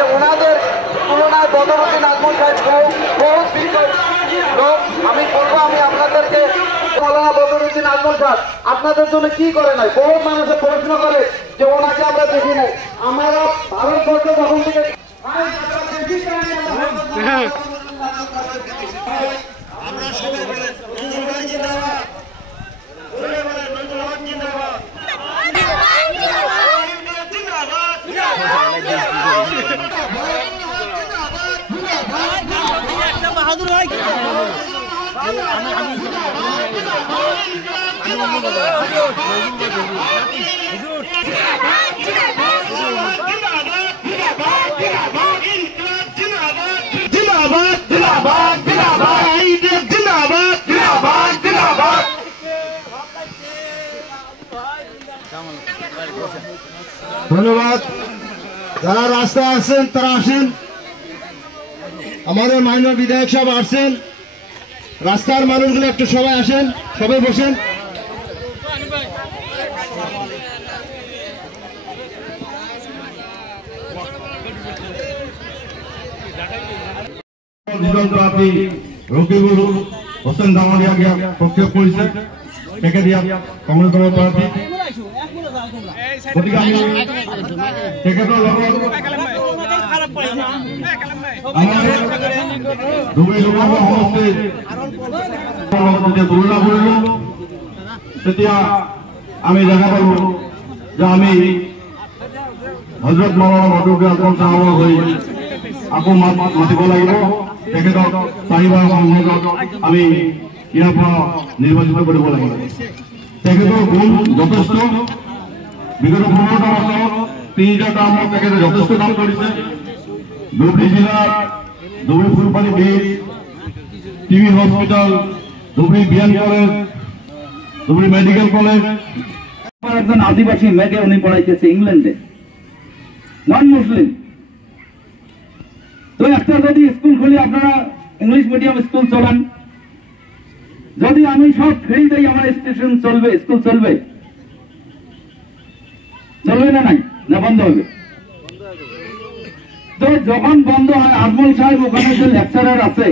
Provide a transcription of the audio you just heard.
যে ওনাদের তুলনায় বদরুদ্দিন আজমল সাহেব বহু লোক। আমি বলবো, আমি আপনাদেরকে মৌলানা বদরুদ্দিন আজমল সাহেব আপনাদের জন্য কি করে নাই, বহু মানুষের প্রশ্ন করে যে ওনাকে আমরা দেখি নাই। আমরা ভারতবর্ষ যখন থেকে ধন্যবাদ। যারা রাস্তায় আসছেন তারা আসেন। আমাদের মাননীয় বিধায়ক সাহেব আসছেন। রাস্তার মানুষগুলো একটু সবাই আসেন, সবাই বসেন। রকিবুল হোসেন দামালিয়া প্রক্ষেপ করেছে, থেকে দিয়া কংগ্রেস দলের প্রার্থী। গতিকে আমি তেখেতৰ লগত আমাদের ধুবুৰী লোকসভা সমষ্টিৰ যেতিয়া তুলনা কৰিলো, তেতিয়া আমি দেখা পালো যে আমি হজরত মৌলানা বদরুদ্দিন আজমল সাহেবৰ হৈ আকৌ মাতিব লাগিব। তেখেতক চাৰিবাৰ সংসদত আমি ইয়াৰ পৰা নিৰ্বাচিত কৰিব লাগিব। তেখেতৰ গুণ যথেষ্ট। বিগত 15টা বছৰত 3টা টাৰ্মত তেখেতে যথেষ্ট কাম কৰিছে। ধুবুৰী জিলাৰ Dhubri Phulpani bridge, TB hospital, Dhubri BN college, Dhubri medical college. একজন আদিবাসী মেয়েকে উনি পড়াইতেছে ইংল্যান্ডে, নন মুসলিম। তো একটা যদি স্কুল খুলি, আপনারা ইংলিশ মিডিয়াম স্কুল চলান, যদি আমি সব ফ্রি দেই, আমার স্টেশন চলবে, স্কুল চলবে? চলবে না? নাই না, বন্ধ হবে। তো যখন বন্ধ হয়, আজমল সাহেব ওখানে যে লেকচারার আছে